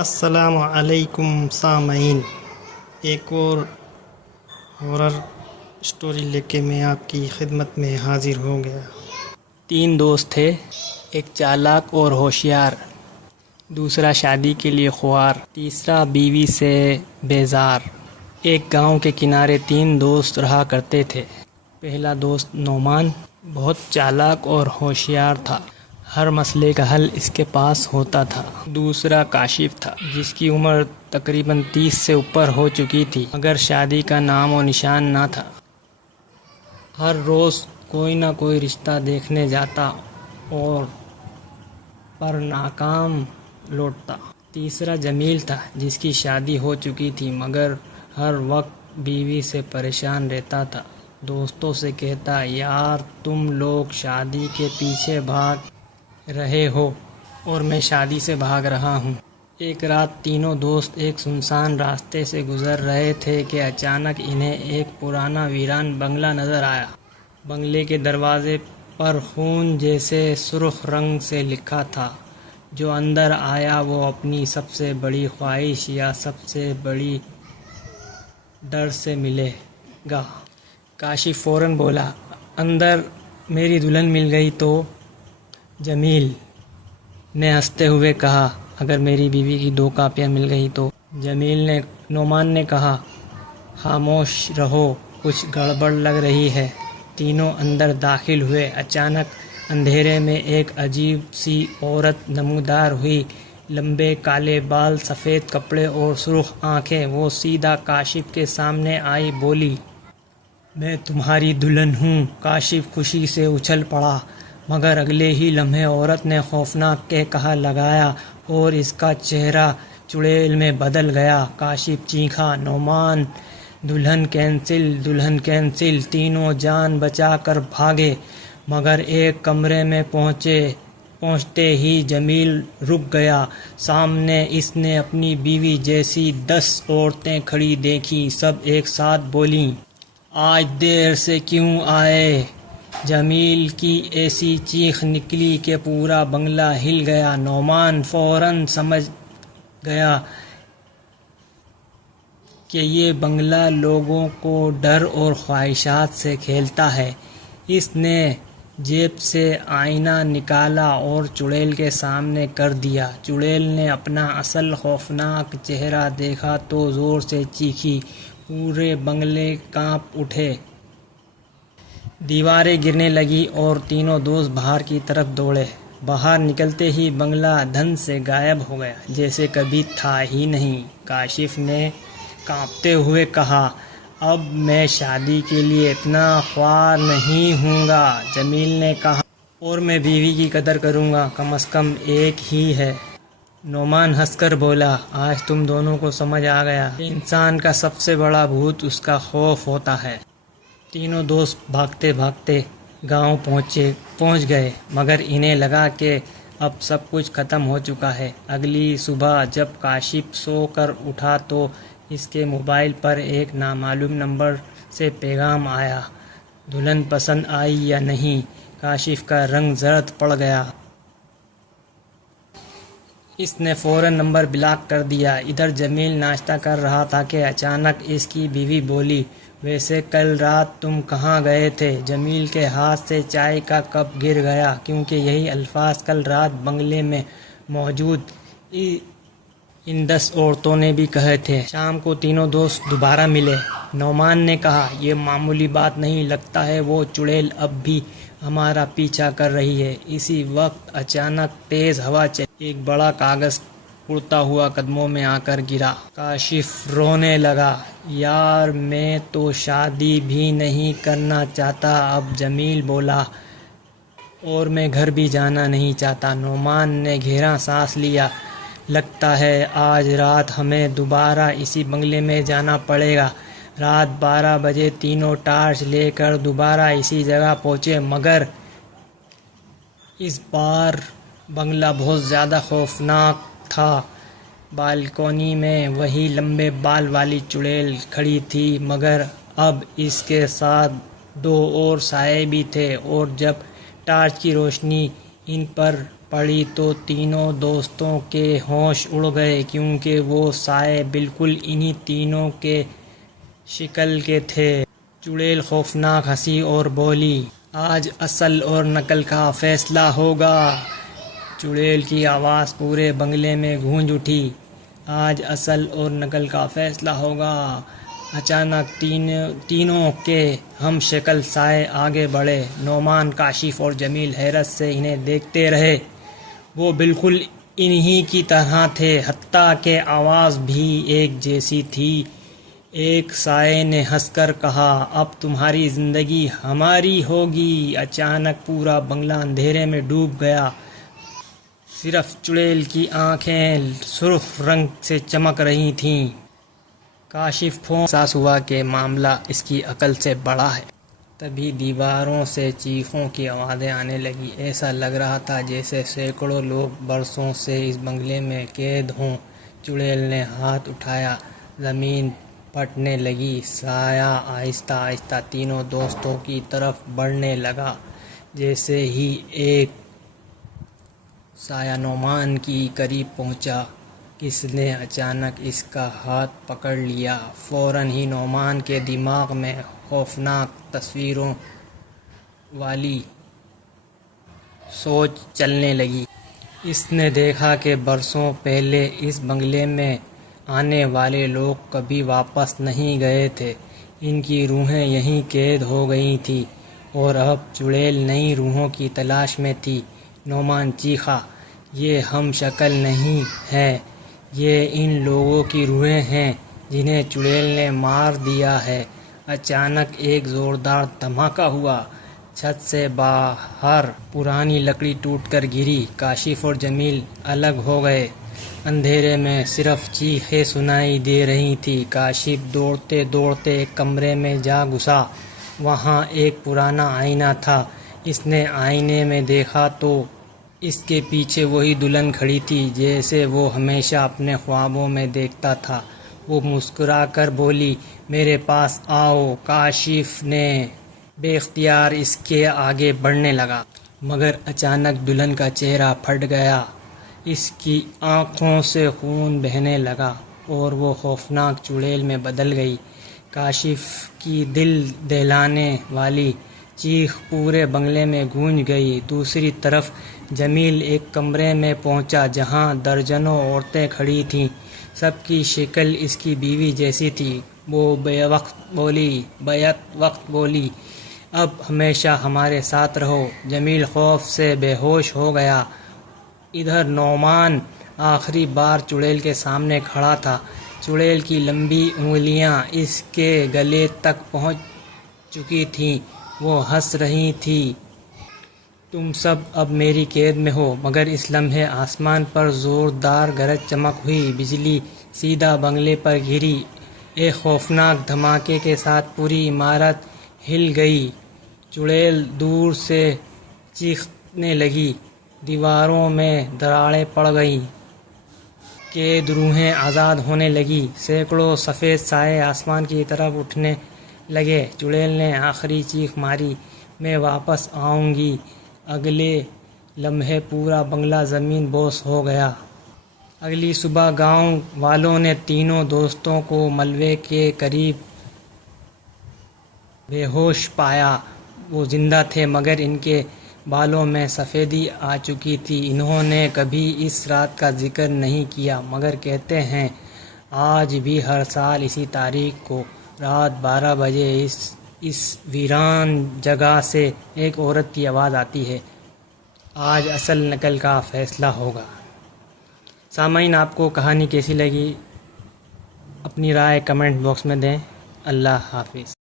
السلام علیکم سامعین، ایک اور ہارر اسٹوری لے کے میں آپ کی خدمت میں حاضر ہو گیا۔ 3 دوست تھے، ایک چالاک اور ہوشیار، دوسرا شادی کے لیے خوار، تیسرا بیوی سے بیزار۔ ایک گاؤں کے کنارے 3 دوست رہا کرتے تھے۔ پہلا دوست نعمان بہت چالاک اور ہوشیار تھا، ہر مسئلے کا حل اس کے پاس ہوتا تھا۔ دوسرا کاشف تھا، جس کی عمر تقریباً 30 سے اوپر ہو چکی تھی، مگر شادی کا نام و نشان نہ تھا۔ ہر روز کوئی نہ کوئی رشتہ دیکھنے جاتا اور پر ناکام لوٹتا۔ تیسرا جمیل تھا، جس کی شادی ہو چکی تھی، مگر ہر وقت بیوی سے پریشان رہتا تھا۔ دوستوں سے کہتا، یار تم لوگ شادی کے پیچھے بھاگ رہے ہو اور میں شادی سے بھاگ رہا ہوں۔ ایک رات تینوں دوست ایک سنسان راستے سے گزر رہے تھے کہ اچانک انہیں ایک پرانا ویران بنگلہ نظر آیا۔ بنگلے کے دروازے پر خون جیسے سرخ رنگ سے لکھا تھا، جو اندر آیا وہ اپنی سب سے بڑی خواہش یا سب سے بڑی ڈر سے ملے گا۔ کاشف فوراً بولا، اندر میری دلہن مل گئی تو؟ جمیل نے ہنستے ہوئے کہا، اگر میری بیوی کی 2 کاپیاں مل گئی تو؟ نعمان نے کہا، خاموش رہو، کچھ گڑبڑ لگ رہی ہے۔ تینوں اندر داخل ہوئے۔ اچانک اندھیرے میں ایک عجیب سی عورت نمودار ہوئی، لمبے کالے بال، سفید کپڑے اور سرخ آنکھیں۔ وہ سیدھا کاشف کے سامنے آئی، بولی، میں تمہاری دلہن ہوں۔ کاشف خوشی سے اچھل پڑا، مگر اگلے ہی لمحے عورت نے خوفناک قہقہا لگایا اور اس کا چہرہ چڑیل میں بدل گیا۔ کاشف چیخا، نعمان، دلہن کینسل، دلہن کینسل۔ تینوں جان بچا کر بھاگے، مگر ایک کمرے میں پہنچتے ہی جمیل رک گیا۔ سامنے اس نے اپنی بیوی جیسی 10 عورتیں کھڑی دیکھیں، سب ایک ساتھ بولیں، آج دیر سے کیوں آئے؟ جمیل کی ایسی چیخ نکلی کہ پورا بنگلہ ہل گیا۔ نعمان فوراً سمجھ گیا کہ یہ بنگلہ لوگوں کو ڈر اور خواہشات سے کھیلتا ہے۔ اس نے جیب سے آئینہ نکالا اور چڑیل کے سامنے کر دیا۔ چڑیل نے اپنا اصل خوفناک چہرہ دیکھا تو زور سے چیخی، پورے بنگلے کانپ اٹھے، دیواریں گرنے لگیں اور تینوں دوست باہر کی طرف دوڑے۔ باہر نکلتے ہی بنگلہ دھن سے غائب ہو گیا، جیسے کبھی تھا ہی نہیں۔ کاشف نے کانپتے ہوئے کہا، اب میں شادی کے لیے اتنا خوار نہیں ہوں گا۔ جمیل نے کہا، اور میں بیوی کی قدر کروں گا، کم از کم ایک ہی ہے۔ نعمان ہنس کر بولا، آج تم دونوں کو سمجھ آ گیا کہ انسان کا سب سے بڑا بھوت اس کا خوف ہوتا ہے۔ تینوں دوست بھاگتے بھاگتے گاؤں پہنچ گئے، مگر انہیں لگا کہ اب سب کچھ ختم ہو چکا ہے۔ اگلی صبح جب کاشف سو کر اٹھا تو اس کے موبائل پر ایک نامعلوم نمبر سے پیغام آیا، دلہن پسند آئی یا نہیں؟ کاشف کا رنگ زرد پڑ گیا۔ اس نے فوراً نمبر بلاک کر دیا۔ ادھر جمیل ناشتہ کر رہا تھا کہ اچانک اس کی بیوی بولی، ویسے کل رات تم کہاں گئے تھے؟ جمیل کے ہاتھ سے چائے کا کپ گر گیا، کیونکہ یہی الفاظ کل رات بنگلے میں موجود ان 10 عورتوں نے بھی کہے تھے۔ شام کو تینوں دوست دوبارہ ملے۔ نعمان نے کہا، یہ معمولی بات نہیں، لگتا ہے وہ چڑیل اب بھی ہمارا پیچھا کر رہی ہے۔ اسی وقت اچانک تیز ہوا چلی، ایک بڑا کاغذ اڑتا ہوا قدموں میں آ کر گرا۔ کاشف رونے لگا، یار میں تو شادی بھی نہیں کرنا چاہتا اب۔ جمیل بولا، اور میں گھر بھی جانا نہیں چاہتا۔ نعمان نے گہرا سانس لیا، لگتا ہے آج رات ہمیں دوبارہ اسی بنگلے میں جانا پڑے گا۔ رات 12 بجے تینوں ٹارچ لے کر دوبارہ اسی جگہ پہنچے، مگر اس بار بنگلہ بہت زیادہ خوفناک تھا۔ بالکونی میں وہی لمبے بال والی چڑیل کھڑی تھی، مگر اب اس کے ساتھ 2 اور سائے بھی تھے، اور جب ٹارچ کی روشنی ان پر پڑی تو تینوں دوستوں کے ہوش اڑ گئے، کیونکہ وہ سائے بالکل انہی تینوں کے شکل کے تھے۔ چڑیل خوفناک ہنسی اور بولی، آج اصل اور نقل کا فیصلہ ہوگا۔ چڑیل کی آواز پورے بنگلے میں گونج اٹھی، آج اصل اور نقل کا فیصلہ ہوگا۔ اچانک تینوں کے ہم شکل سائے آگے بڑھے۔ نعمان، کاشف اور جمیل حیرت سے انہیں دیکھتے رہے۔ وہ بالکل انہی کی طرح تھے، حتیٰ کہ آواز بھی ایک جیسی تھی۔ ایک سائے نے ہنس کر کہا، اب تمہاری زندگی ہماری ہوگی۔ اچانک پورا بنگلہ اندھیرے میں ڈوب گیا، صرف چڑیل کی آنکھیں سرخ رنگ سے چمک رہی تھیں۔ کاشف کو احساس ہوا کہ معاملہ اس کی عقل سے بڑا ہے۔ تبھی دیواروں سے چیخوں کی آوازیں آنے لگیں۔ ایسا لگ رہا تھا جیسے سینکڑوں لوگ برسوں سے اس بنگلے میں قید ہوں۔ چڑیل نے ہاتھ اٹھایا، زمین پھٹنے لگی، سایہ آہستہ آہستہ تینوں دوستوں کی طرف بڑھنے لگا۔ جیسے ہی ایک سایہ نعمان کی قریب پہنچا، کسی نے اچانک اس کا ہاتھ پکڑ لیا۔ فوراً ہی نعمان کے دماغ میں خوفناک تصویروں والی سوچ چلنے لگی۔ اس نے دیکھا کہ برسوں پہلے اس بنگلے میں آنے والے لوگ کبھی واپس نہیں گئے تھے، ان کی روحیں یہیں قید ہو گئی تھیں، اور اب چڑیل نئی روحوں کی تلاش میں تھی۔ نعمان چیخا، یہ ہم شکل نہیں ہے، یہ ان لوگوں کی روحیں ہیں جنہیں چڑیل نے مار دیا ہے۔ اچانک ایک زوردار دھماکہ ہوا، چھت سے باہر پرانی لکڑی ٹوٹ کر گری۔ کاشف اور جمیل الگ ہو گئے، اندھیرے میں صرف چیخیں سنائی دے رہی تھیں۔ کاشف دوڑتے دوڑتے ایک کمرے میں جا گھسا، وہاں ایک پرانا آئینہ تھا۔ اس نے آئینے میں دیکھا تو اس کے پیچھے وہی دلہن کھڑی تھی جیسے وہ ہمیشہ اپنے خوابوں میں دیکھتا تھا۔ وہ مسکرا کر بولی، میرے پاس آؤ۔ کاشف نے بے اختیار اس کے آگے بڑھنے لگا، مگر اچانک دلہن کا چہرہ پھٹ گیا، اس کی آنکھوں سے خون بہنے لگا اور وہ خوفناک چڑیل میں بدل گئی۔ کاشف کی دل دہلانے والی چیخ پورے بنگلے میں گونج گئی۔ دوسری طرف جمیل ایک کمرے میں پہنچا جہاں درجنوں عورتیں کھڑی تھیں، سب کی شکل اس کی بیوی جیسی تھی۔ وہ بیک وقت بولی، اب ہمیشہ ہمارے ساتھ رہو۔ جمیل خوف سے بے ہوش ہو گیا۔ ادھر نعمان آخری بار چڑیل کے سامنے کھڑا تھا۔ چڑیل کی لمبی انگلیاں اس کے گلے تک پہنچ چکی تھیں، وہ ہنس رہی تھی، تم سب اب میری قید میں ہو۔ مگر اس لمحے آسمان پر زوردار گرج چمک ہوئی، بجلی سیدھا بنگلے پر گری۔ ایک خوفناک دھماکے کے ساتھ پوری عمارت ہل گئی۔ چڑیل دور سے چیخنے لگی، دیواروں میں دراڑیں پڑ گئیں، قید روحیں آزاد ہونے لگیں۔ سینکڑوں سفید سائے آسمان کی طرف اٹھنے لگے۔ چڑیل نے آخری چیخ ماری، میں واپس آؤں گی۔ اگلے لمحے پورا بنگلہ زمین بوس ہو گیا۔ اگلی صبح گاؤں والوں نے تینوں دوستوں کو ملبے کے قریب بے ہوش پایا۔ وہ زندہ تھے مگر ان کے بالوں میں سفیدی آ چکی تھی۔ انہوں نے کبھی اس رات کا ذکر نہیں کیا، مگر کہتے ہیں آج بھی ہر سال اسی تاریخ کو رات 12 بجے اس ویران جگہ سے ایک عورت کی آواز آتی ہے، آج اصل نقل کا فیصلہ ہوگا۔ سامعین، آپ کو کہانی کیسی لگی؟ اپنی رائے کمنٹ باکس میں دیں۔ اللہ حافظ۔